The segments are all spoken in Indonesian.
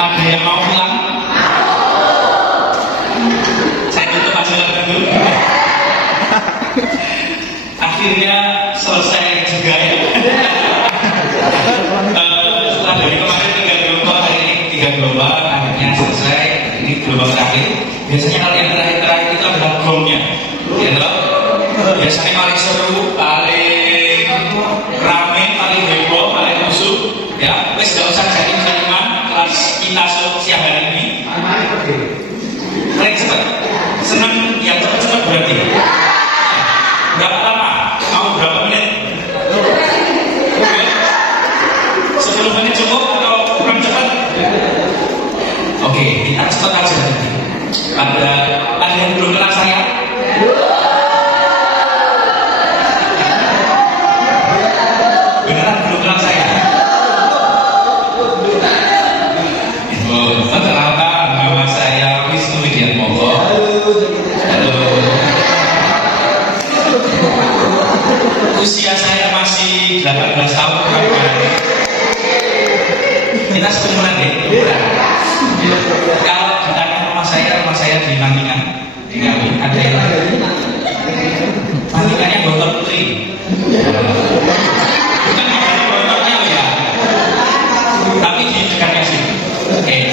Ada yang mau pulang? Saya tutup aja dulu. Akhirnya selesai juga ya. Setelah dari kemarin 3 gelombang, hari ini 3 gelombang, akhirnya selesai. Ini gelombang terakhir. Biasanya kalau yang terakhir itu adalah gongnya, gitu. Biasanya paling seru, paling rame, paling heboh, paling musuh. Ya, wes gak usah jadi kalimat kelas kita siang hari ini. Paling cepat, senang yang cepat-cepat berarti. Berapa lama? Mau berapa menit? 10 menit cukup atau kurang cepat? Oke, kita cepat aja nanti. Ada yang belum kenal saya? Beneran belum kenal saya? Perkenalkan, nama saya Wisnu Widiatmoko. Halo. Usia saya masih 18 tahun. Kita seumuran deh. Kalau ditanya rumah saya di Mantingan, di Ngawi. Ada yang Mantingannya Gontor Putri. Bukan di Gontornya ya, tapi di dekatnya sih. Oke,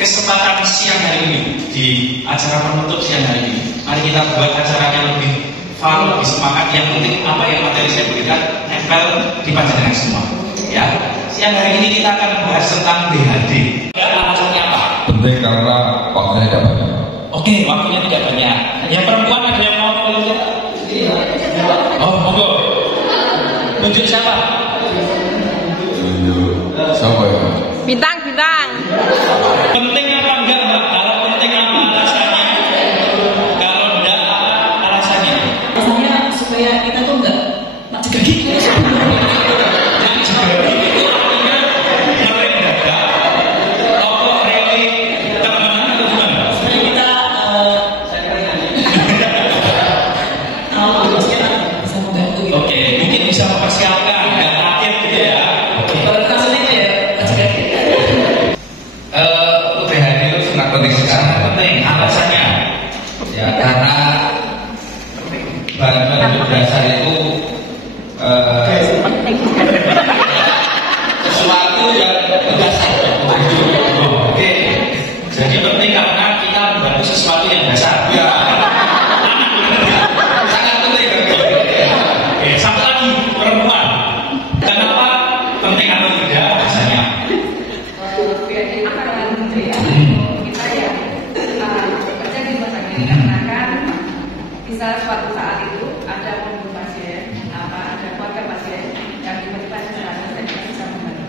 kesempatan siang hari ini di acara penutup siang hari ini, mari kita buat acaranya lebih fun, lebih semangat. Yang penting apa yang materi saya berikan nempel di panjenengan semua. Ya, siang hari ini kita akan bahas tentang BHD. Ya, alasannya apa? Penting karena waktunya tidak banyak. Oke, waktunya tidak banyak. Yang perempuan ada yang mau tunjuk? Oh, monggo. Tunjuk siapa? Siapa ya? Bintang. Penting apa enggak, Mbak? Kalau penting apa alasannya? Kalau enggak apa alasannya? Alasannya supaya kita tuh enggak macet gigi. Dasar itu sesuatu yang berdasar. Oke, jadi penting karena kita membantu sesuatu yang dasar. Ya, sangat penting. Oke, satu lagi perempuan. Kenapa penting atau tidak alasannya? Kita ya bekerja di rumah sakit karena kan bisa suatu saat itu ada pasien, ada keluarga pasien yang tiba-tiba ada saya bisa membantu.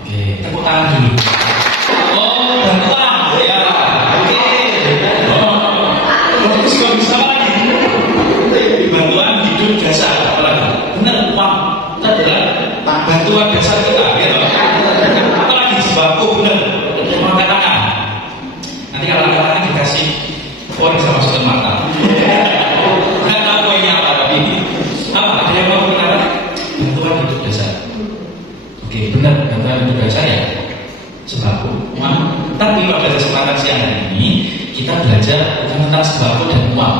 Oke, tepuk tangan dulu. Oh, bantuan. Ya, oke. Bagus, apa lagi? Bantuan hidup jasa. Apa lagi? Benar, uang. Itu adalah bantuan dasar kita. Gitu. Apa lagi? Sembako, benar. Angkat tangan. Nanti kalau angkat tangan dikasih poin sama satu mata. Nggak tahu poinnya apa, tapi apa? Ada yang mau bicara? Bantuan hidup dasar. Oke, benar, bantuan hidup dasar ya. Sembako, uang. Tapi pada kesempatan siang hari ini kita belajar tentang sembako dan uang.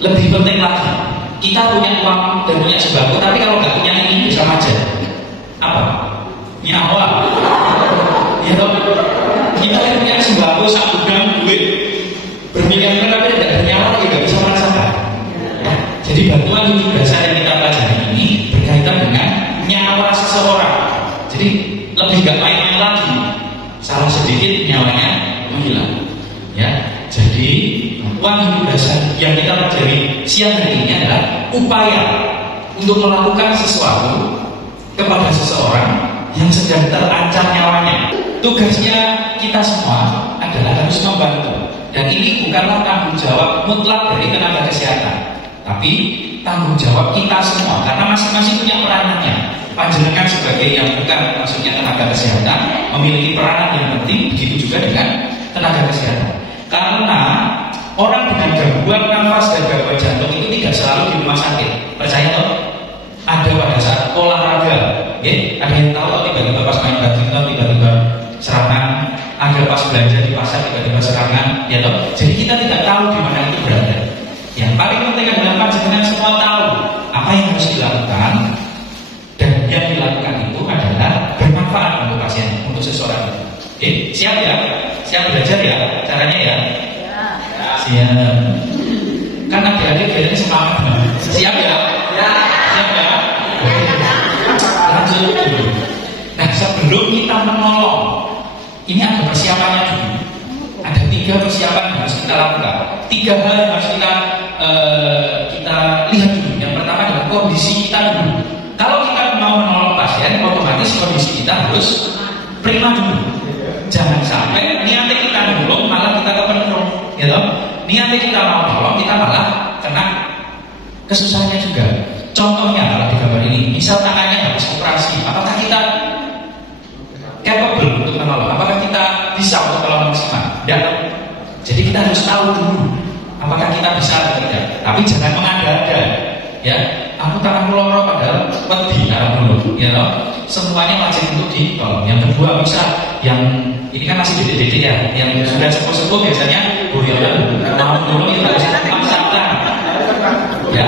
Lebih penting lagi, kita punya uang dan punya sembako, tapi kalau nggak punya ini bisa macet. Apa? Nyawa. Ya toh? Kita punya sembako satu gram duit bermiliar-miliar tapi tidak bernyawa, tidak bisa merasakan. Jadi bantuan hidup dasar yang kita pelajari ini berkaitan dengan nyawa seseorang. Jadi lebih gak main-main lagi. Salah sedikit nyawanya menghilang. Ya, jadi uang hidup dasar yang kita pelajari siang hari ini adalah upaya untuk melakukan sesuatu kepada seseorang yang sedang terancam nyawanya. Tugasnya kita semua adalah harus membantu. Dan ini bukanlah tanggung jawab mutlak dari tenaga kesehatan, tapi tanggung jawab kita semua karena masing-masing punya peranannya. Panjenengan sebagai yang bukan maksudnya tenaga kesehatan memiliki peranan yang penting, begitu juga dengan tenaga kesehatan. Karena orang dengan gangguan nafas dan gangguan jantung itu tidak selalu di rumah sakit. Percaya toh? Ada pada saat olahraga, Ada yang tahu kalau tiba-tiba pas main badminton tiba-tiba serangan, ada pas belanja di pasar tiba-tiba serangan, ya toh. Jadi kita tidak tahu di mana itu berada. Yang paling penting adalah panjenengan semua tahu apa yang harus dilakukan, dan yang dilakukan itu adalah bermanfaat untuk pasien, untuk seseorang. Oke, siap ya? Siap belajar ya? Caranya ya? Siap. Kan adik-adik kayaknya semangat. Siap ya? Siap ya? Lanjut dulu. Nah, sebelum kita menolong, ini ada persiapannya dulu. Ada 3 persiapan yang harus kita lakukan. 3 hal yang harus kita lihat dulu. Yang pertama adalah kondisi kita dulu. Kalau kita mau menolong pasien, otomatis kondisi kita harus prima dulu. Jangan sampai niatnya kita nolong malah kita kepenuh, ya toh? Niatnya kita mau nolong, kita malah kena kesusahannya juga. Contohnya kalau di gambar ini, misal tangannya habis operasi, apakah kita capable untuk menolong? Apakah kita bisa untuk menolong maksimal? Tidak. Jadi kita harus tahu dulu apakah kita bisa atau tidak. Tapi jangan mengada-ada. Ya, aku tangan loro padahal wedi dulu, ya toh? Semuanya wajib untuk ditolong. Yang kedua, bisa yang ini kan masih detik-detik ya, yang sudah sepuh-sepuh biasanya boyolan mau nolong kita harus memaksakan. Ya,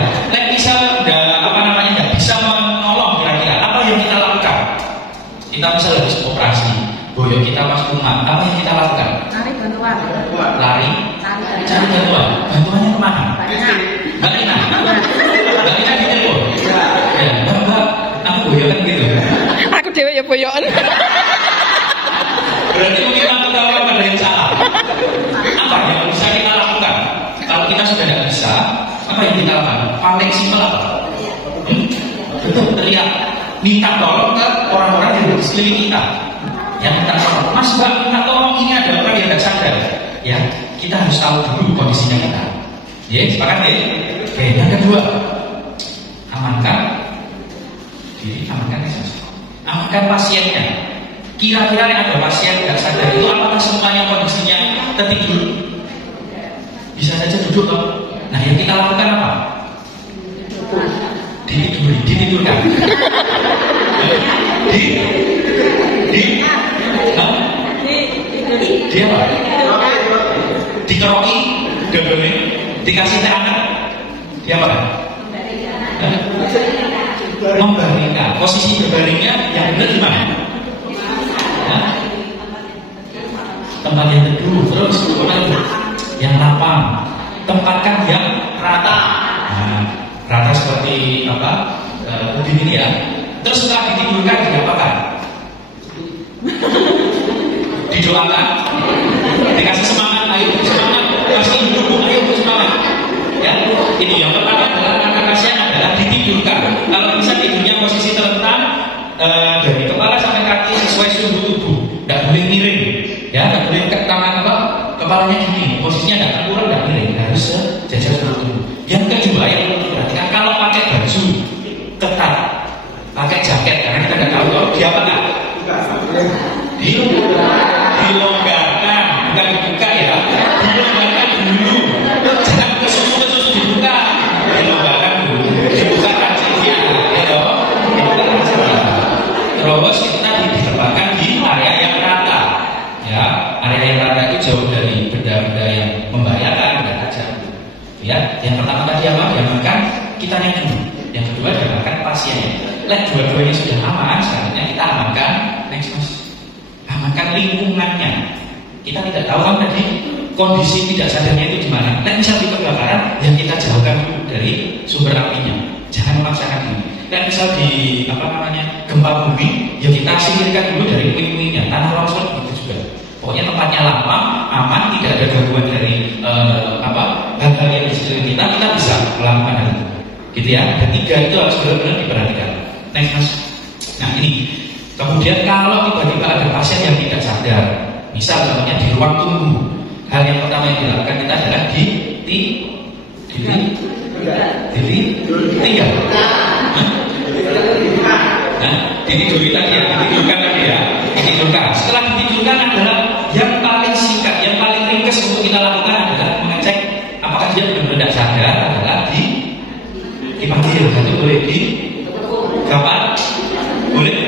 bisa nggak bisa menolong kira-kira apa yang kita lakukan? Kita bisa habis operasi, boyo kita pas rumah, apa yang kita lakukan? Cari bantuan. Lari, cari bantuan. Bantuannya kemana? Mbak Ina. Mbak Ina di telepon. Ya, Mbak, aku boyolan gitu. Aku dewe ya boyokan. Berarti kita tahu ada yang salah. Apa yang bisa kita lakukan? Kalau kita sudah tidak bisa, apa yang kita lakukan? Paling simpel apa? Betul, teriak, minta tolong ke orang-orang yang di sekeliling kita. Yang minta tolong, Mas Mbak, minta tolong, ini ada orang yang tidak sadar. Ya, kita harus tahu dulu kondisinya kita. Ya, sepakat ya? Oke, yang kedua, amankan diri, amankan pasiennya. Kira-kira yang ada pasien tidak sadar itu apakah semuanya kondisinya tertidur? Bisa saja duduk toh. Nah, yang kita lakukan apa? Ditidurkan. Dia apa? Dikeroki, dibeli, dikasih teh hangat. Dia apa? Membaringkan. Posisi berbaringnya yang benar di mana? Tempat yang teduh, terus yang lapang, tempatkan yang rata. Nah, rata seperti apa? Begini ya. Terus setelah ditidurkan diapakan? Didoakan, dikasih semangat, ayo semangat, kasih dukung, ayo semangat. Ya, itu yang pertama adalah anak pasien adalah ditidurkan. Kalau bisa tidurnya posisi terlentang dari kepala sampai kaki sesuai suhu tubuh, tidak boleh miring. Ya, nggak boleh tangan apa, kepalanya gini, posisinya nggak kurang, nggak miring, harus sejajar tubuh. Yang kedua yang perlu diperhatikan, kalau pakai baju ketat, pakai jaket, karena kita nggak tahu kalau dia apa nggak, dilonggarkan, bukan dibuka ya, dilonggarkan dulu, jangan ke susu dibuka, dilonggarkan dulu, dibuka kancingnya, ya toh, dibuka kancingnya, terus kita ditempatkan di area yang rata. Ya, area yang rata itu jauh dari benda-benda yang membahayakan, benda tajam. Ya, yang pertama tadi apa? Diamankan kitanya dulu. Yang kedua diamankan pasiennya. Dua-duanya sudah aman, selanjutnya kita amankan next mas. Amankan lingkungannya. Kita tidak tahu kan tadi kondisi tidak sadarnya itu di mana. Misal di kebakaran, yang kita jauhkan dulu dari sumber apinya. Jangan memaksakan dulu. Misal di gempa bumi, ya kita singkirkan dulu dari puing-puingnya. Tanah longsor begitu juga. Pokoknya tempatnya lapang, aman, tidak ada gangguan dari hal-hal yang di sekeliling kita bisa melakukan hal itu. Gitu ya. Ada 3 itu harus benar-benar diperhatikan. Next mas. Nah ini. Kemudian kalau tiba-tiba ada pasien yang tidak sadar, misal contohnya di ruang tunggu, hal yang pertama yang dilakukan kita adalah tinggal. Nah, ditidurkan tadi ya, ditidurkan. Setelah ditidurkan adalah yang paling singkat, yang paling ringkas untuk kita lakukan adalah mengecek apakah dia benar-benar sadar, adalah dipanggil. Satu boleh di kapan? Boleh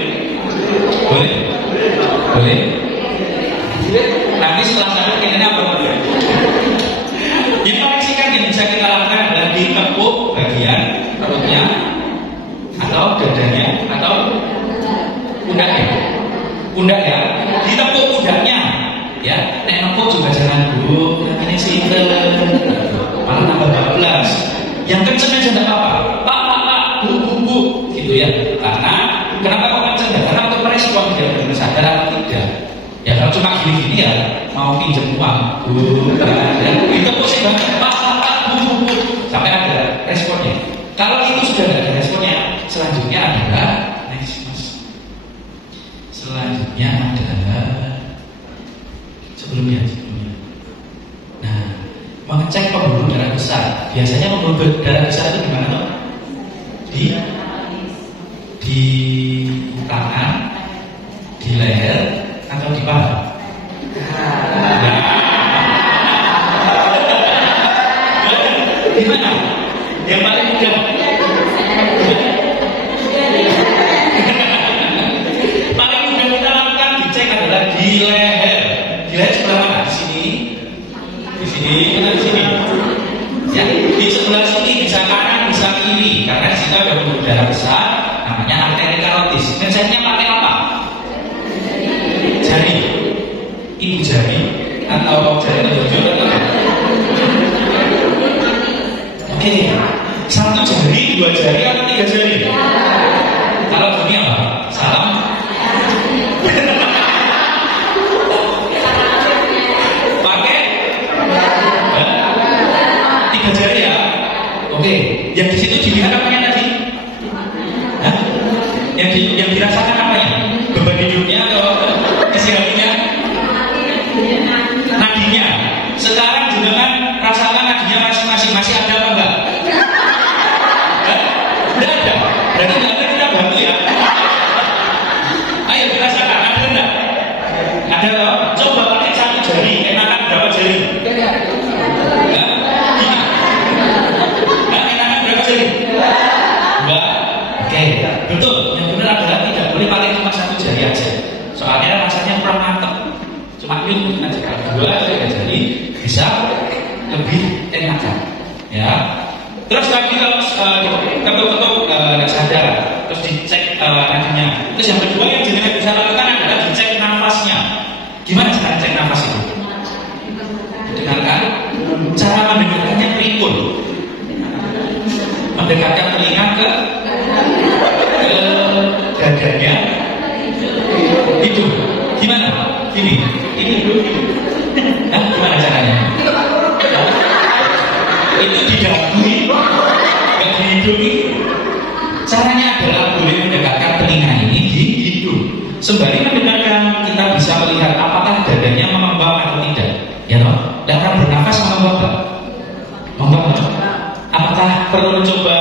Boleh? Nanti setelah sadar kayaknya apa? Yang paling singkat yang bisa kita lakukan adalah ditepuk bagian perutnya atau dadanya atau pundaknya. Pundak ya, ditepuk pundaknya. Ya, nek nepuk juga jangan dulu, ini single, malah tambah 14. Yang kenceng aja enggak apa-apa. Pak, bu, gitu ya. Karena kenapa kok kenceng? Karena untuk merespon dia benar sadar atau tidak. Ya kalau cuma gini-gini ya mau pinjam uang, ditepuk sih banget, Pak, bu, sampai ada responnya. Kalau itu sudah tidak ada responnya, selanjutnya adalah next mas. Selanjutnya adalah sebelumnya. Nah, mengecek pembuluh darah besar. Biasanya pembuluh darah besar itu gimana toh? Di tangan, di leher, atau di paha? Gimana? Yang paling mudah. Paling mudah kita lakukan dicek adalah di leher. Di leher sebelah mana? Di sini. Di sini, kita di sini. Ya, di sebelah sini bisa kanan, bisa kiri. Karena di situ ada pembuluh darah besar, namanya arteri karotis. Ngeceknya pakai apa? Jari, ibu jari, atau jari telunjuk atau apa? Oke, 1 jari, 2 jari atau 3 jari? Kalau dunia apa? Salam. Pakai 3 jari ya. Oke, yang di situ dilihat apa yang tadi? Hah? Yang dirasakan apa ya? Beban hidupnya atau isi hatinya? Nadinya. Sekarang juga kan rasakan nadinya masing-masing. Masih ada apa enggak? Enggak ada. Berarti enggak ada, kita bantu ya. Ayo dirasakan, ada enggak? Ada toh? Coba pakai 1 jari. Enakan berapa jari? Enakan berapa jari? 2. Oke, betul. Yang benar adalah tidak boleh pakai cuma 1 jari aja. Soalnya rasanya kurang mantap. Cuma yuk aja kalau 2 jari bisa lebih enakan. Ya. Terus lagi kalau ketuk-ketuk nggak sadar, terus dicek nadinya. Terus yang kedua yang jenengan bisa lakukan adalah dicek nafasnya. Gimana cara cek nafas itu? Dengarkan. Cara mendengarkannya pripun. Mendekatkan telinga ke dadanya. Itu gimana? Gini, ini dulu. Nah, gimana caranya? Itu didahului, nggak dihidungi. Caranya adalah boleh mendekatkan telinga ini di hidung. Sembari mendengarkan, kita bisa melihat apakah dadanya mengembang atau tidak. Ya toh? Dan orang bernafas mengembang nggak? Mengembang nggak? Apakah perlu mencoba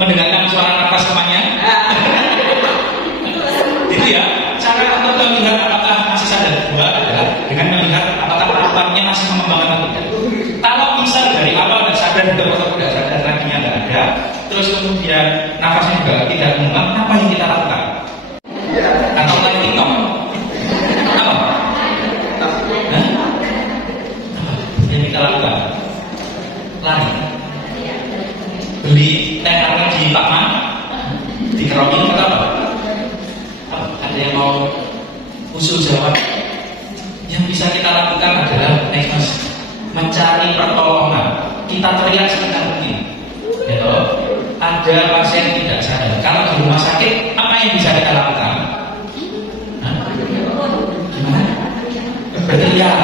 mendengarkan suara nafas temannya? Itu ya. Cara untuk melihat apakah masih sadar dua adalah dengan melihat apakah perawatannya masih mengembang atau tidak. Kalau misal dari awal nggak sadar, tidak sadar, lakinya nggak ada, terus kemudian nafasnya juga tidak mengembang, apa yang kita lakukan? Atau lagi TikTok? Apa? Hah? Yang kita lakukan? Lari. Beli teh hangat di Pakman, di Keromin atau apa? Ada yang mau usul jawab? Yang bisa kita lakukan adalah next, mencari pertolongan. Kita teriak sekitar mungkin. Ya, ada pasien tidak sadar. Kalau di rumah sakit, apa yang bisa kita lakukan? Gimana? Berteriak.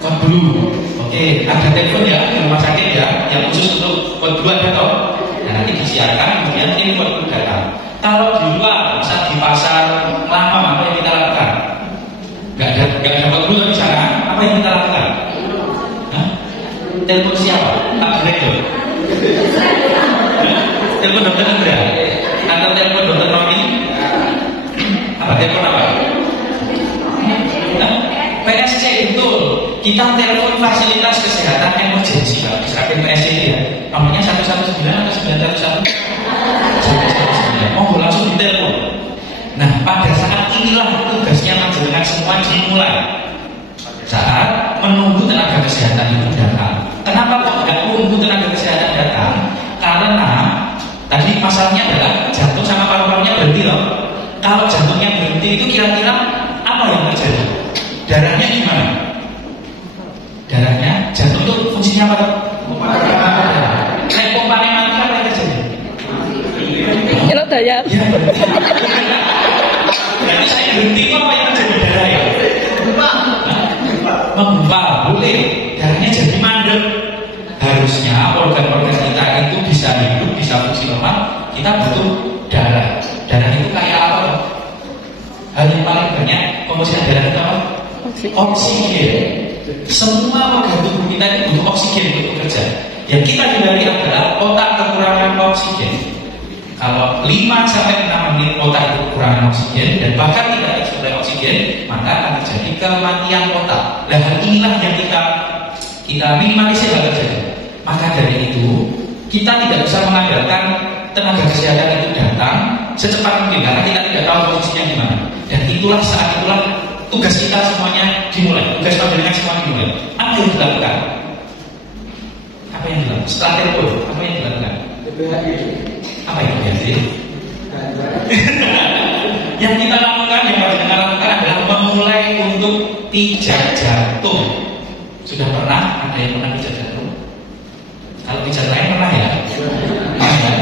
Kode blue. Oke, ada telepon ya di rumah sakit ya, yang khusus untuk kode blue ada toh. Nah, nanti disiarkan, kemudian ini kode blue datang. Kalau di luar, misal di pasar lama, apa yang kita lakukan? Gak ada kode blue di sana. Apa yang kita lakukan? Telepon siapa? Pak Direktur? Telepon dokter Andra? Atau telepon dokter Nomi? Apa? Telepon apa? PSC, betul. Kita telepon fasilitas kesehatan emergensi. Kalau misalkan PSC ya, nomornya 119 atau 911? 119. Oh, langsung ditelepon. Nah, pada saat inilah tugasnya panjenengan semua dimulai saat menunggu tenaga kesehatan itu datang. Kenapa kok nggak menunggu tenaga kesehatan datang? Karena tadi masalahnya adalah jantung sama paru-parunya berhenti loh. Kalau jantungnya berhenti itu kira-kira apa yang terjadi? Darahnya gimana? Darahnya, jantung itu fungsinya apa? Kayak pompanya mati apa yang terjadi? Kalau daya. Ya, berhenti. Berarti saya berhenti itu apa yang terjadi darah ya? Menggumpal, boleh. Darahnya jadi mandek. Harusnya organ-organ kita itu bisa hidup, bisa fungsi normal. Kita butuh darah. Darah itu kayak apa? Hal yang paling banyak komposisi darah itu apa? Oksigen. Semua organ tubuh kita itu butuh oksigen untuk bekerja. Yang kita hindari adalah otak kekurangan oksigen. Kalau 5-6 menit otak itu kekurangan oksigen dan bahkan tidak tersuplai oksigen, maka akan terjadi kematian otak. Dan hal inilah yang kita minimalisir hal terjadi. Maka dari itu kita tidak bisa mengandalkan tenaga kesehatan itu datang secepat mungkin karena kita tidak tahu posisinya di mana. Dan itulah saat itulah tugas kita semuanya dimulai. Tugas panjenengan semua dimulai. Apa yang dilakukan? Apa yang dilakukan? Setelah telepon, apa yang dilakukan? Apa yang biasa? Yang kita lakukan, yang panjenengan lakukan adalah memulai untuk pijat jantung. Sudah pernah? Ada yang pernah pijat jantung? Kalau pijat lain pernah ya?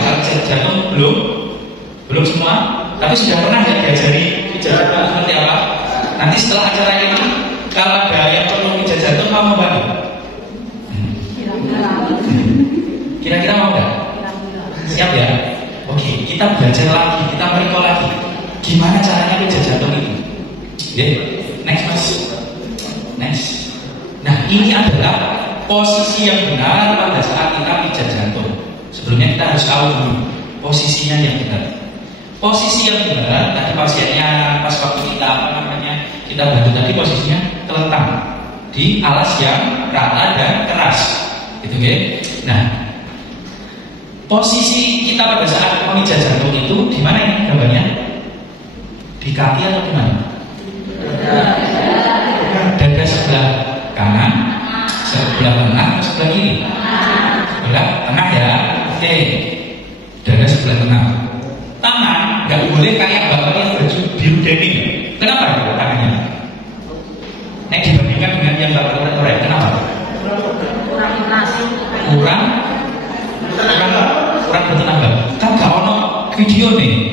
Kalau pijat jantung belum semua. Tapi sudah pernah ya diajari pijat jantung seperti apa? Nanti setelah acara ini, kalau ada yang perlu pijat jantung, mau bantu? Kira-kira mau nggak? Siap ya? Oke, kita belajar lagi, kita merikol lagi. Gimana caranya pijat jantung itu? Oke, next mas. Next. Nah, ini adalah posisi yang benar pada saat kita pijat jantung. Sebelumnya kita harus tahu dulu posisinya yang benar. Posisi yang benar tadi pasiennya pas waktu kita kita bantu tadi posisinya terlentang di alas yang rata dan keras, gitu kan? Nah, posisi kita pada saat memijat jantung itu di mana ini gambarnya? Di kaki atau di mana? Dada sebelah kanan, sebelah tengah, sebelah kiri. Sebelah tengah ya. Oke. Dada sebelah tengah. Tangan nggak boleh kayak bapak yang baju biru denim. Kenapa tangannya? Nek dibandingkan dengan yang bapak orek, kenapa? Kurang bertenaga. Kan gak ono video nih.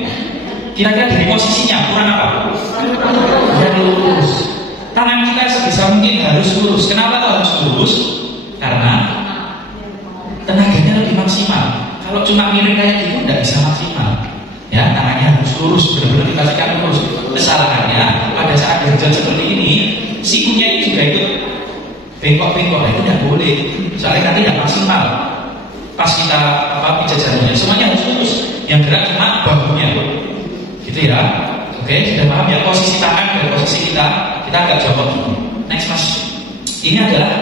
Kira-kira dari posisinya kurang apa? Kurang lurus. Tangan kita sebisa mungkin harus lurus. Kenapa kok harus lurus? Karena tenaganya lebih maksimal. Kalau cuma miring kayak gitu nggak bisa maksimal. Ya, tangannya harus lurus, benar-benar dikasihkan lurus. Kesalahannya pada saat berjalan seperti ini, sikunya ini juga ikut bengkok-bengkok, itu tidak boleh. Soalnya nanti tidak maksimal. Pas kita pijat jantungnya, semuanya harus lurus. Yang gerak cuma bahunya, gitu ya. Oke, sudah paham ya posisi tangan dan posisi kita agak jongkok dulu. Next mas, ini adalah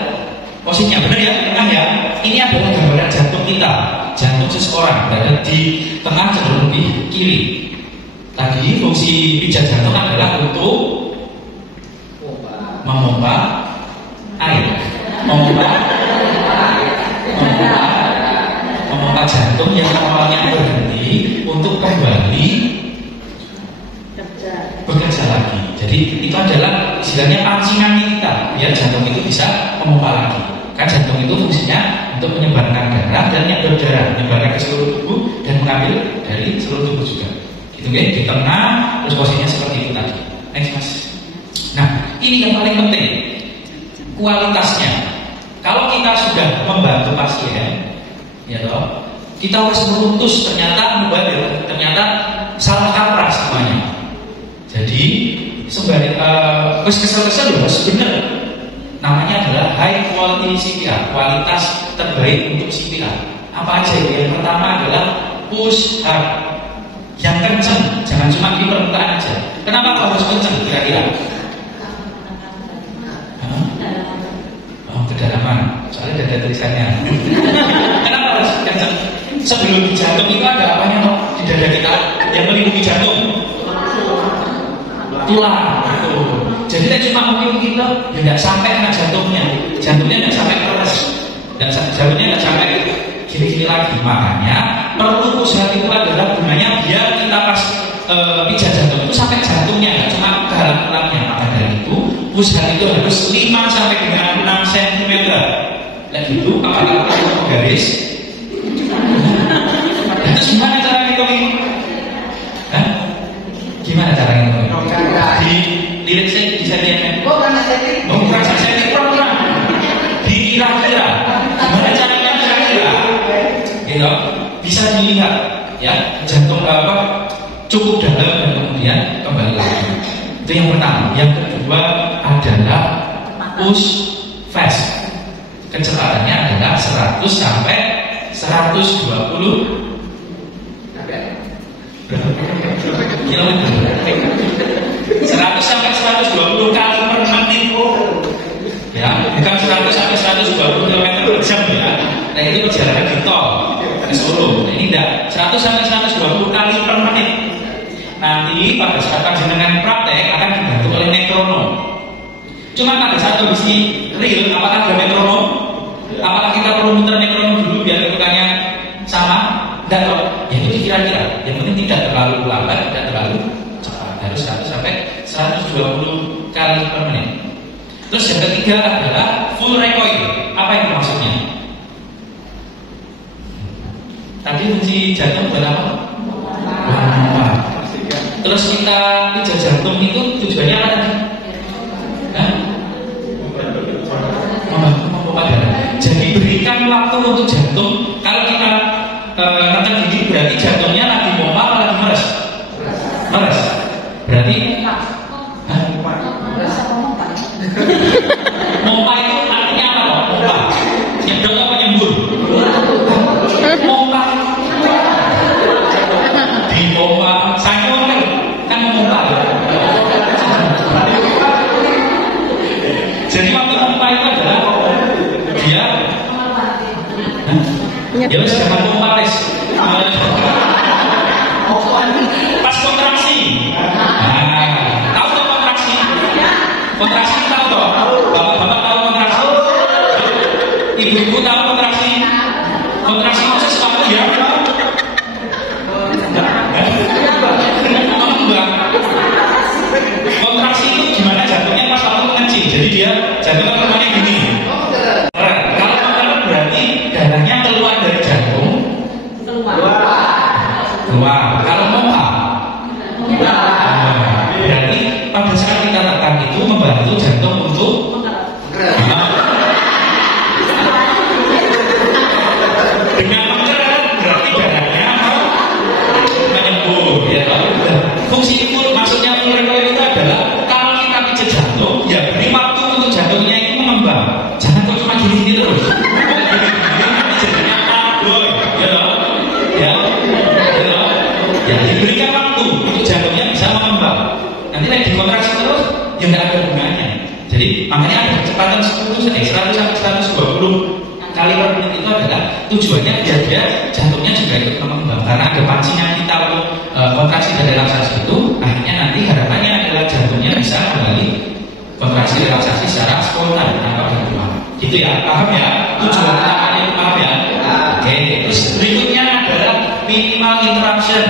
posisinya benar ya, tengah ya. Ini adalah gambaran jantung kita. Jantung seseorang berada di tengah cenderung lebih kiri. Tadi fungsi pijat jantung adalah untuk memompa air, memompa jantung yang awalnya berhenti untuk kembali bekerja lagi. Jadi itu adalah istilahnya pancingannya kita biar jantung itu bisa memompa lagi. Kan jantung itu fungsinya untuk menyebarkan darah dan nyedot darah, menyebarkan ke seluruh tubuh dan mengambil dari seluruh tubuh juga. Itu kan di tengah, terus posisinya seperti itu tadi. Next mas. Nah, ini yang paling penting kualitasnya. Kalau kita sudah membantu pasien, ya toh, kita harus memutus ternyata mubazir, ternyata salah kaprah semuanya. Jadi sembari kesel-kesel harus benar. Namanya adalah high quality CPR, kualitas terbaik untuk CPR. Apa aja? Yang pertama adalah push hard, yang kencang, jangan cuma di permukaan aja. Kenapa harus kencang kira-kira? Kedalaman, soalnya ada tulisannya. Kenapa harus kencang? Sebelum jantung itu ada apanya di dada kita yang melindungi jantung? tulang. Jadi kita cuma mungkin kita ya nggak sampai kena jantungnya nggak sampai keras, jantungnya nggak sampai gini-gini lagi. Makanya perlu pusat itu adalah gunanya biar kita pas pijat jantung itu sampai jantungnya, nggak cuma ke dalam tulangnya. Maka dari itu pusat itu harus 5 sampai dengan 6 cm. Nah gitu, apakah kita garis? Terus gimana cara ngitungin? Gimana cara ngitungin? Di lirik saya bisa lihat. Oh, bukan saya kurang. Dikira-kira. Gimana caranya kira-kira? Gitu. Bisa dilihat ya, jantung apa cukup dalam dan kemudian kembali lagi. Itu yang pertama. Yang kedua adalah push fast. Kecepatannya adalah 100 sampai 120 kilometer. 100 sampai 120 kali per menit. Ya, bukan 100 sampai 120 km per jam ya. Nah itu perjalanan di tol ke Solo. Nah, ini enggak 100 sampai 120 kali per menit. Nanti pada saat panjenengan praktek akan dibantu oleh metronom. Cuma pada saat kondisi real, apakah ada metronom? Apakah kita perlu muter metronom dulu biar ketukannya sama? Enggak kok. Ya itu kira-kira. Yang penting tidak terlalu lambat, tidak terlalu cepat. Harus 100 sampai 120 kali per menit. Terus yang ketiga adalah full recoil. Apa itu maksudnya? Tadi fungsi jantung berapa? Terus kita pijat jantung itu tujuannya apa tadi? Memompa darah. Jadi berikan waktu untuk jantung. Kalau kita nonton gini berarti jantungnya lagi pompa atau lagi meres? Meres. Berarti pompa itu artinya apa kok? Pompa. Nyedot apa nyembur? Pompa. Di pompa. Saya kan memompa. Jadi waktu pompa itu adalah dia ya wis jangan pompa wis. Pas kontraksi. Tahu tak kontraksi? Kontraksi tahu toh? Bapak-bapak tahu kontraksi? Ibu-ibu tahu kontraksi? Kontraksi itu sesuatu ya? Kontraksi itu gimana jantungnya pas waktu mengecil. Jadi dia jantungnya kemana gini. Kalau mengeluh berarti darahnya keluar dari jantung. Keluar. Kalau pompa berarti pada saat kita tekan itu membantu jantung untuk dengan menggerak berarti darahnya menyembur ya. Fungsi full maksudnya full recoil itu adalah kalau kita pijat jantung ya beri waktu untuk jantungnya itu mengembang. Jangan kok cuma gini-gini terus. Nanti jadinya parboy ya. Ya diberikan waktu untuk jantungnya bisa mengembang. Nanti lagi dikontraksi terus ya nggak ada gunanya. Jadi makanya ada kecepatan 100 sampai 120 kali per menit itu adalah tujuannya biar dia jantungnya juga ikut mengembang. Karena ada pancingan kita untuk kontraksi dan relaksasi itu, akhirnya nanti harapannya adalah jantungnya bisa kembali kontraksi relaksasi secara spontan tanpa gangguan. Gitu ya, paham ya? Tujuan utamanya itu paham ya? Oke. Terus berikutnya adalah minimal interruption.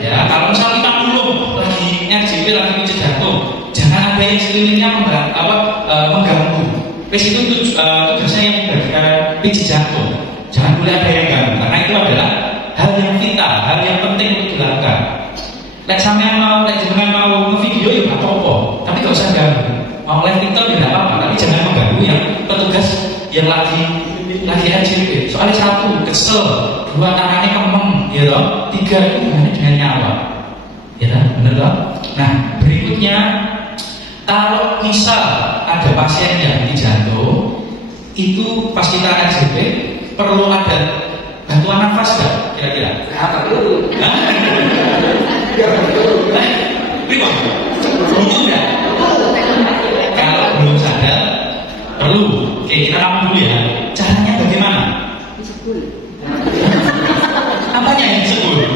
Ya, kalau misal kita belum lagi RJP lagi pijat jantung, jangan ada yang sekelilingnya mengganggu. Wes itu tugasnya yang membagikan pijat jantung. Jangan boleh ada yang ganggu, karena itu adalah hal yang vital, hal yang penting untuk dilakukan. Jangan mau ngevideo ya nggak apa-apa, tapi nggak usah ganggu. Mau live TikTok ya nggak apa-apa, tapi jangan mengganggu yang petugas yang lagi RJP. Soalnya 1 kesel, 2 tangannya kemeng, ya loh, 3 itu hubungannya dengan nyawa, ya bener loh. Nah berikutnya, kalau misal ada pasien yang di jantung, itu pas kita RJP perlu ada bantuan nafas nggak kira-kira? Apa dulu? Prima, butuh nggak? Kalau belum sadar, perlu. Oke, kita ramu dulu ya. Caranya bagaimana? Apanya yang disebut?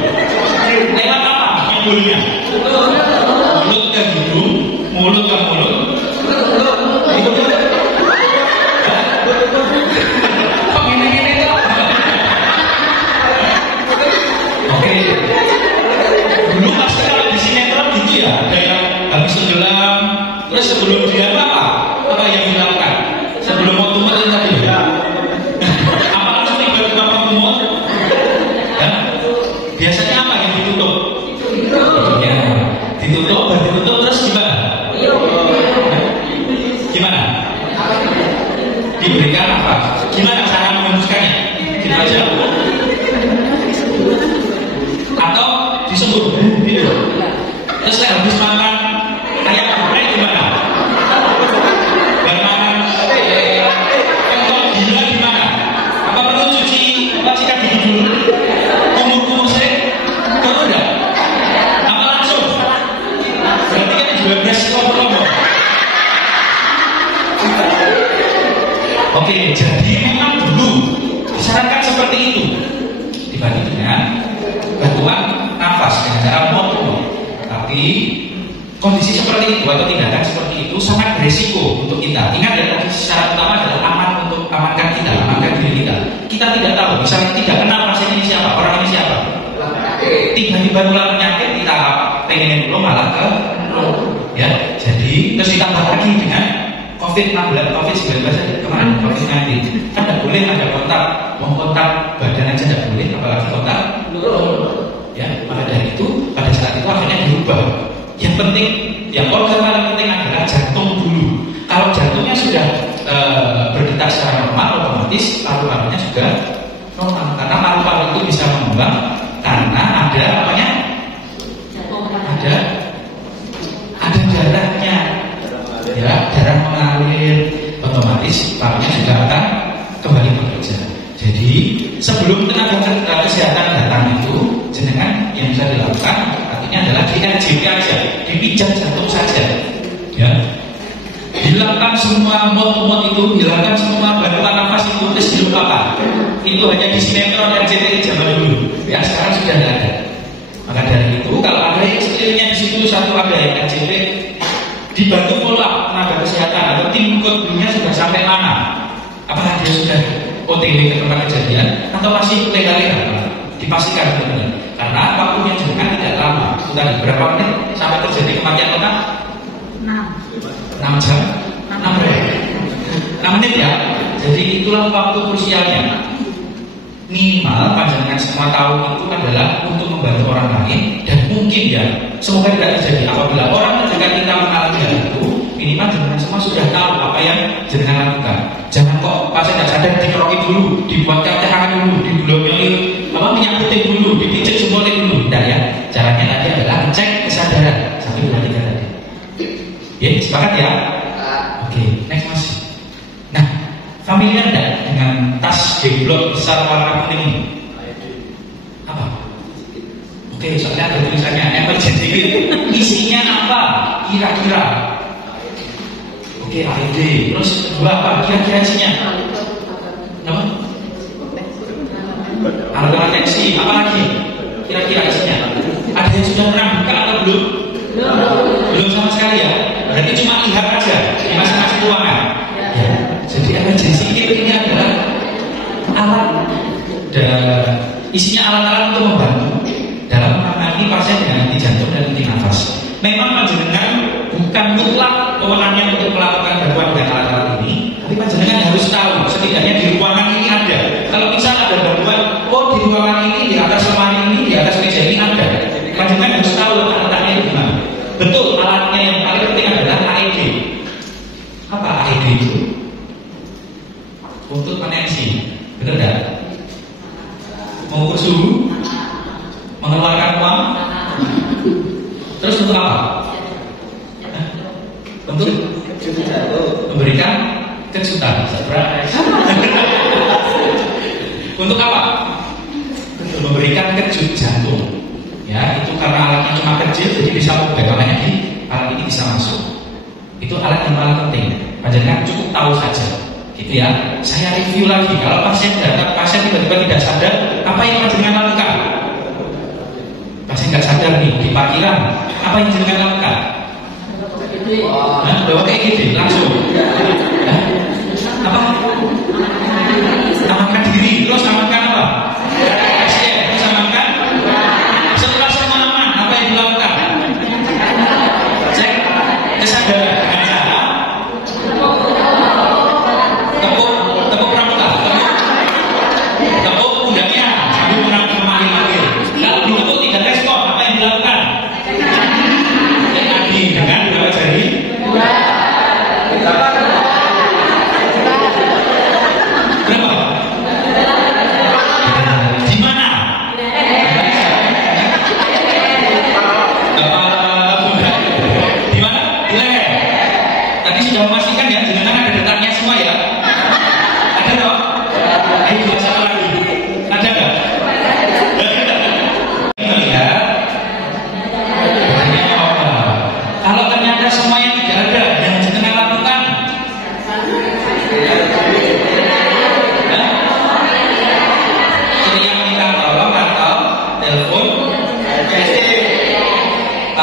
Lewat apa? Hidungnya. Mulut ke hidung, Oke. Dulu pasti kalau di sinetron gitu ya, ada yang habis tenggelam, terus sebelum dia apa yang dilakukan? Sebelum mau tumpah tadi ya. Apa langsung tiba-tiba mau tumpah? Ya. Biasanya apa yang ditutup? Ya, ditutup terus gimana? Gimana? Diberikan apa? Gimana cara menghembuskannya? Gitu aja. Atau disebut gitu. Terus saya habis makan ayam goreng gimana? Dan makan kentang gila gimana? Apa perlu cuci sikat gigi dulu? Umur saya kalau enggak? Apa langsung? Berarti kan juga biasa ngomong. Oke, jadi memang dulu disarankan seperti itu dibanding dengan bantuan nafas dengan cara memotong. Tapi kondisi seperti itu atau tindakan seperti itu sangat berisiko untuk kita. Ingat ya, syarat utama adalah aman untuk amankan kita, amankan diri kita. Kita tidak tahu, misalnya tidak kenal pasien ini siapa, orang ini siapa. Tiba-tiba nular penyakit kita pengen dulu malah ke ya. Jadi terus ditambah lagi dengan COVID-19 kemarin, COVID-19 kan tidak boleh ada kontak badan aja tidak boleh, apalagi kontak ya. Maka dari itu pada saat itu akhirnya diubah. Yang penting, yang organ paling penting adalah jantung dulu. Kalau jantungnya sudah berdetak secara normal, otomatis paru-parunya juga normal. Karena paru-paru itu bisa mengembang karena ada apanya? Ada darahnya. Ya, darah mengalir, otomatis parunya juga akan kembali bekerja. Jadi sebelum tenaga kesehatan datang itu, jenengan yang bisa dilakukan artinya adalah di RJP aja, dipijat jantung saja. Ya, hilangkan semua mot itu, hilangkan semua bantuan nafas itu, terus dilupakan. Itu hanya di sinetron RJP zaman dulu. Ya, sekarang sudah tidak ada. Maka dari itu, kalau ada yang sekiranya di situ satu ada yang RJP, dibantu follow up tenaga kesehatan atau tim coachingnya sudah sampai mana? Apakah dia sudah OTW ke tempat kejadian atau masih legal-legal? Dipastikan benar-benar. Karena waktunya jenengan tidak lama. Sudah berapa menit sampai terjadi kematian otak? 6 jam? 6 menit ya. Jadi itulah waktu krusialnya. Minimal panjangan semua tahu itu adalah untuk membantu orang lain, dan mungkin ya semoga tidak terjadi apabila orang terdekat kita mengalami hal itu, minimal jenengan semua sudah tahu apa yang jenengan lakukan. Jangan kok pasien tidak sadar dikeroki dulu, dibuatkan tangan dulu, dibelomeli minyak putih dulu, dipijat jempolnya dulu. Tidak ya, caranya tadi adalah cek kesadaran sampai 2-3 tadi. Ya, sepakat ya? Oke, next mas. Nah, familiar tidak dengan tas deblok besar warna kuning ini? Apa? Oke, soalnya ada tulisannya emergency kit. Isinya apa? Kira-kira? Oke, AED. Terus kedua apa? Kira-kira isinya? Apa? Alat deteksi. Apa lagi? Kira-kira isinya? Ada yang sudah pernah buka atau belum? Belum sama sekali ya? Berarti cuma lihat aja di masing-masing ruangan. Ya. Jadi emergency kit ini adalah alat dan isinya alat-alat untuk membantu dalam menangani pasien dengan henti jantung dan henti nafas. Memang panjenengan bukan mutlak kewenangannya untuk melakukan bantuan dengan alat-alat ini, tapi panjenengan harus tahu setidaknya di ruangan ini ada. Kalau misal ada bantuan, oh di ruangan ini, di atas lemari ini, di atas meja ini ada. Panjenengan harus tahu alat-alatnya di mana. Betul, alatnya yang paling penting adalah AED. Apa AED itu? Untuk tensi, benar tidak? Mengukur suhu, mengeluarkan uang, terus untuk apa? Untuk memberikan kejutan. Untuk apa? Untuk memberikan kejut jantung. Ya, itu karena alatnya cuma kecil, jadi bisa mengubah, makanya di alat ini bisa masuk. Itu alat yang paling penting. Panjenengan cukup tahu saja. Gitu ya. Saya review lagi. Kalau pasien tiba-tiba tidak sadar, apa yang panjenengan lakukan? Pasien nggak sadar nih di parkiran, apa yang jenengan lakukan? Bawa kayak gitu langsung. Apa? Amankan diri. Terus amankan apa? Pasien. Terus amankan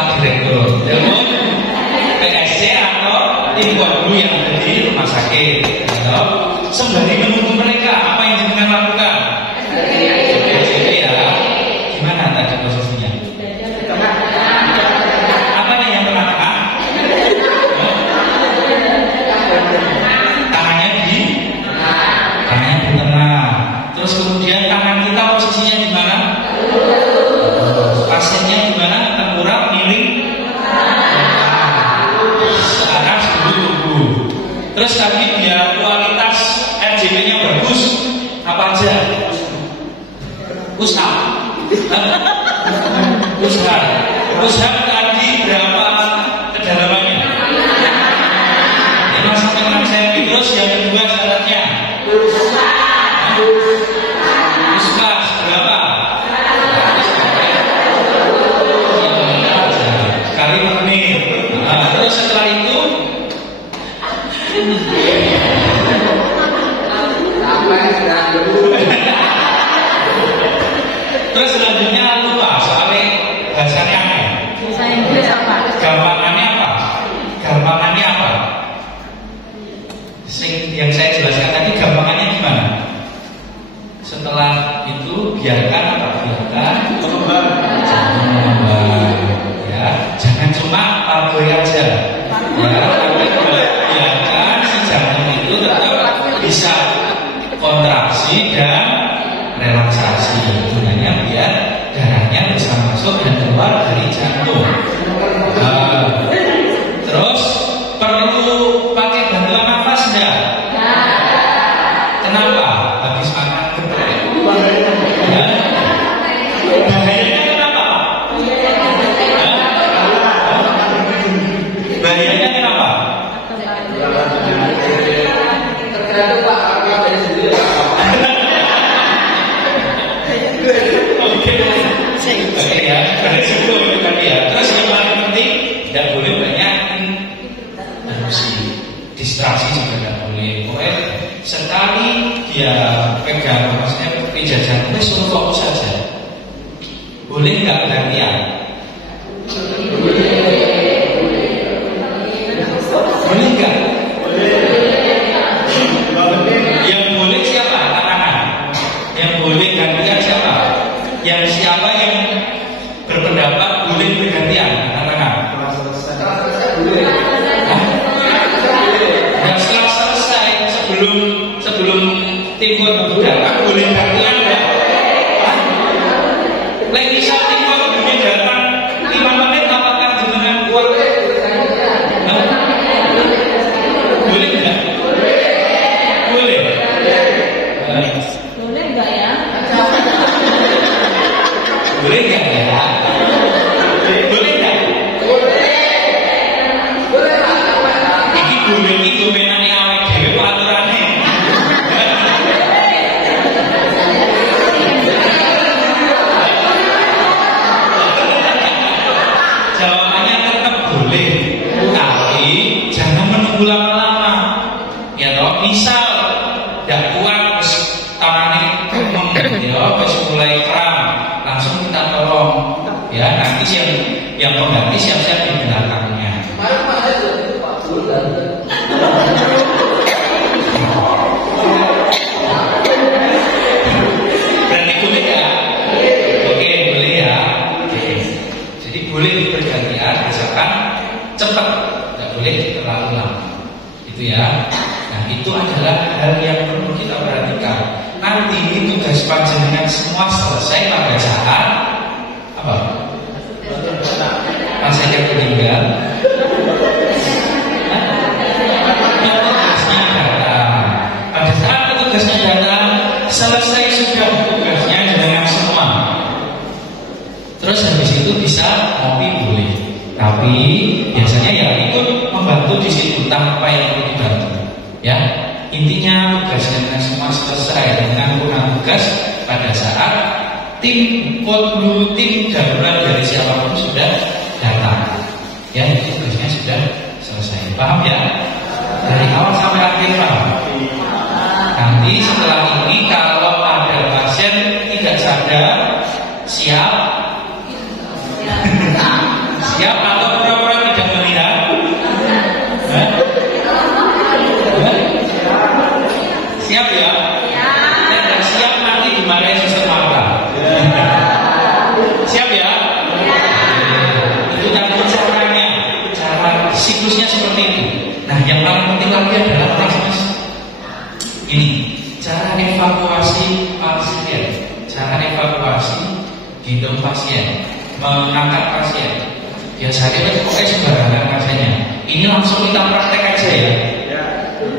Pak Direktur, telepon PSC atau tim guru yang ada di rumah sakit. Sembari menunggu mereka, apa yang jenengan lakukan? Ya, gimana tadi prosesnya? Apa yang tengah-tengah? Tangannya di tengah. Terus kemudian tangan kita posisinya di mana? Pasiennya di mana? Tengkorak, miring, searah sebelum tubuh. Terus tadi biar kualitas RJP-nya bagus, apa aja? Ushab tadi berapa kedalamannya? 5 sampai 6 cm. Terus yang kedua syaratnya Uskas berapa? Sekali per menit. Terus setelah itu terus selanjutnya lupa soalnya bahasanya apa? Gampangannya apa? Yang saya jelaskan tadi gampangannya gimana? Setelah itu biarkan ya, jangan cuma parboy aja ya, tapi biarkan si jantung itu tetap bisa kontraksi dan relaksasi, gunanya biar darahnya bisa masuk dan keluar dari jantung. Terus perlu pakai bantuan nafas enggak? Kenapa? Habis makan geprek. Ya. Bahayanya kenapa? Bahayanya kenapa? Tergantung Pak, apa dari sendiri. Oke ya, dari situ itu tadi ya. Terus yang paling penting tidak boleh banyak distraksi juga tidak boleh. Pokoknya sekali dia pegang, maksudnya jajan, suruh fokus saja. Boleh nggak gantian? Boleh nggak? Yang boleh siapa? Anak-anak. Yang boleh gantian siapa? Yang siapa yang berpendapat boleh bergantian? Anak-anak. Yang setelah selesai sebelum timbul datang boleh gantian enggak? Lagi bisa timbul boleh datang 5 menit apakah jenengan kuat? Boleh enggak? Boleh. Boleh enggak ya? Boleh enggak ya? Boleh enggak? Ini boleh itu menangnya awet dewe peraturannya. Jawabannya tetap boleh, tapi jangan menunggu lama-lama. Ya toh, misal tidak kuat terus tangannya ya terus mulai kram, langsung kita tolong. Ya nanti yang pengganti siap-siap di belakangnya. Berarti boleh ya? Oke, boleh ya. Oke. Jadi boleh bergantian asalkan cepat, tidak boleh terlalu lama. Itu ya. Nah, itu adalah hal yang perlu kita perhatikan. Nanti tugas panjenengan semua selesai pada saat apa? Pasiennya meninggal. Tugasnya datang. Pada saat tugasnya datang, selesai sudah tugasnya dengan semua. Terus habis itu bisa ngopi boleh. Tapi biasanya ya ikut membantu di situ tanpa yang perlu dibantu. Ya, intinya tugasnya dengan semua selesai dengan kurang tugas pada saat tim kodlu tim darurat dari siapapun sudah datang. Ya, itu tugasnya sudah selesai. Paham ya? Dari awal sampai akhir paham. Nanti setelah ini kalau ada pasien tidak sadar, siap Siap atau pura-pura tidak melihat? Hah? Hah? Siap ya? Yang nggak siap nanti dimarahin suster marah. Siap ya? Itu tadi caranya, cara siklusnya seperti itu. Nah, yang paling penting lagi adalah mas. Ini cara evakuasi pasien, cara evakuasi gendong pasien, mengangkat pasien. Biasanya itu pakai sembarangan pasiennya. Ini langsung kita praktek aja ya.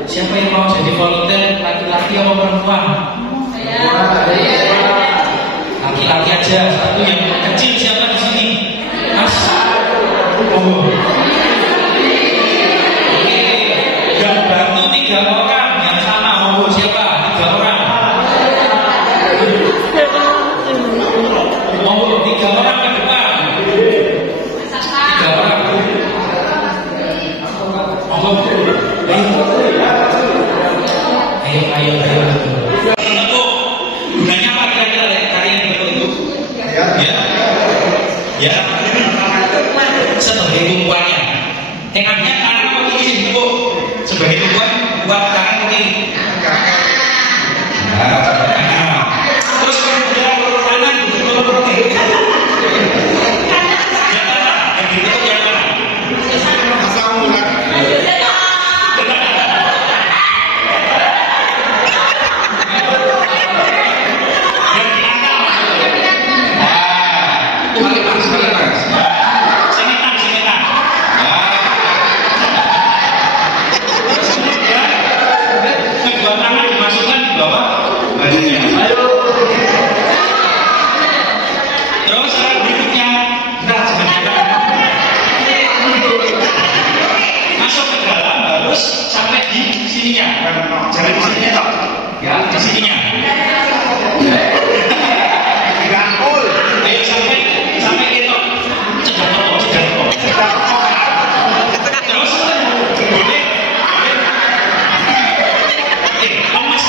Siapa yang mau jadi volunteer, laki-laki atau perempuan? Laki-laki aja. Satu yang kecil siapa di sini? Mas. Oh. Oke. Dan bantu 3 orang yang sama. Oh, siapa? 3 orang. Oh, 3 orang ke depan. 3 orang. Oh, ayo. Untuk gunanya apa kira-kira tadi yang betul itu? Ya. Sebagai tumpuannya. Enaknya kanan atau kiri sih bu? Sebagai tumpuan buat kanan atau kiri? Terus kemudian kanan ditutup yang mana? Yang ditutup yang mana? Jangan di sini toh, ya di sininya. Ayo sampai itu, cedak toh. Terus boleh, lemas.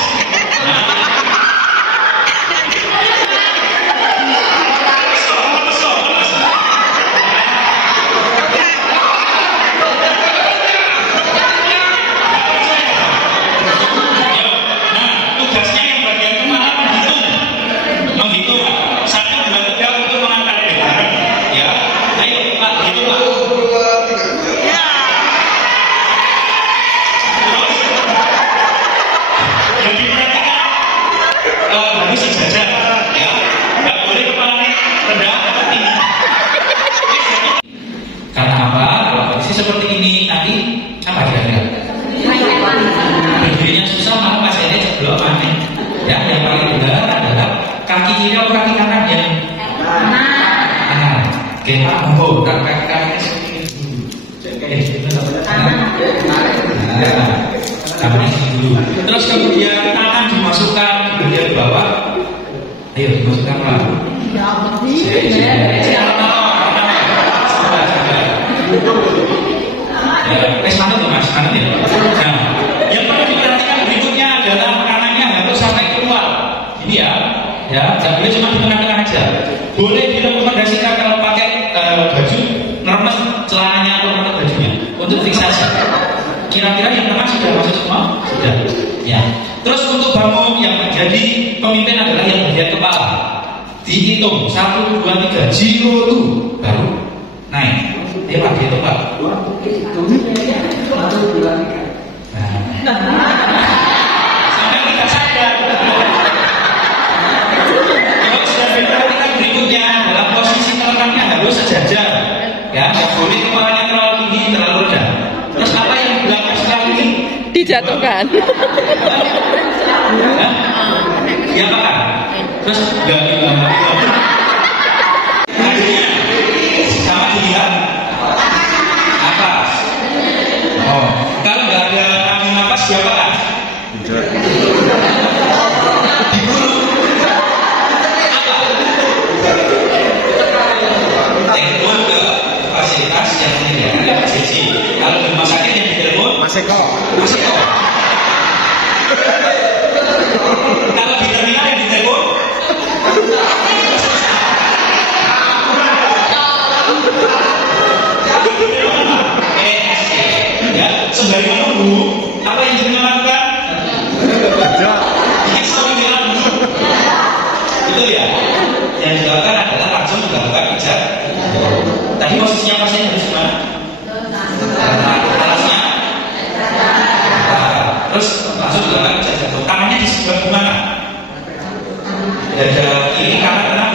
Seperti ini nanti apa kira-kira? Berdirinya susah malah pasiennya jeblok mana? Ya, yang paling benar adalah kaki kiri atau kaki kanan yang kanan. Oke, kaki kanannya seperti ini dulu. Tangannya sini dulu. Terus kemudian tangan dimasukkan di bagian bawah. Ayo dimasukkan lah. Manut ya mas, manut ya. Nah, yang perlu diperhatikan berikutnya adalah kanannya harus sampai keluar. Ini ya, nggak boleh cuma di tengah-tengah aja. Boleh direkomendasikan kalau pakai baju normal celananya atau normal bajunya untuk fiksasi. Kira-kira yang tengah sudah masuk semua? Sudah. Ya. Terus untuk bangun yang menjadi pemimpin adalah yang bagian kepala. Dihitung 1, 2, 3, zero tuh baru naik. Dia pakai itu pak. Sampai tidak sadar. Kalau sudah diperhatikan berikutnya dalam posisi telekangnya harus sejajar, ya, nggak boleh kepalanya terlalu tinggi, terlalu rendah. Terus apa yang belakang sekali ini? Dijatuhkan. Ya pak. Terus nggak dibangun. Akhirnya sama dilihat. Oh, kalau nggak ada angin napas siapa kan? Diburu. Apa? Telepon ke fasilitas yang menyediakan emergency. Kalau di rumah sakit yang ditelepon Mas Eko. Kalau di terminal yang ditelepon sembari menunggu, apa yang jenengan lakukan? Bikin sawi merah dulu. Betul ya? Yang dilakukan adalah langsung dilakukan pijat. Tadi posisinya pasien harus gimana? Alasnya? Terus langsung dilakukan pijat jantung. Tangannya di sebelah mana? Dada kiri kanan.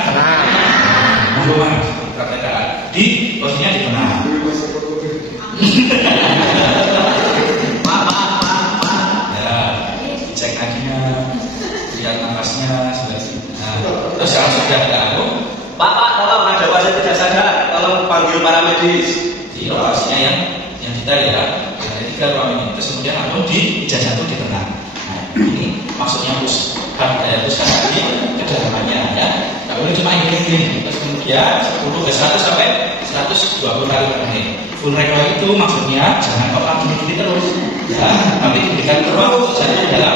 Di posisinya di tengah. Ya, cek kakinya, lihat nafasnya, terus kalau sudah tahu, Pak, tolong ada pasien tidak sadar, tolong panggil para medis. di lokasinya yang detail ya. Ada 3 ruang ini. Terus kemudian langsung di pijat jantung di tengah. Nah, ini maksudnya puskan lagi kedalamannya ya. Nggak boleh cuma ini. Terus kemudian 10 ke 100 sampai 120 kali per menit. Full recoil itu maksudnya jangan kok lagi terus ya, tapi diberikan ruang untuk jantung dalam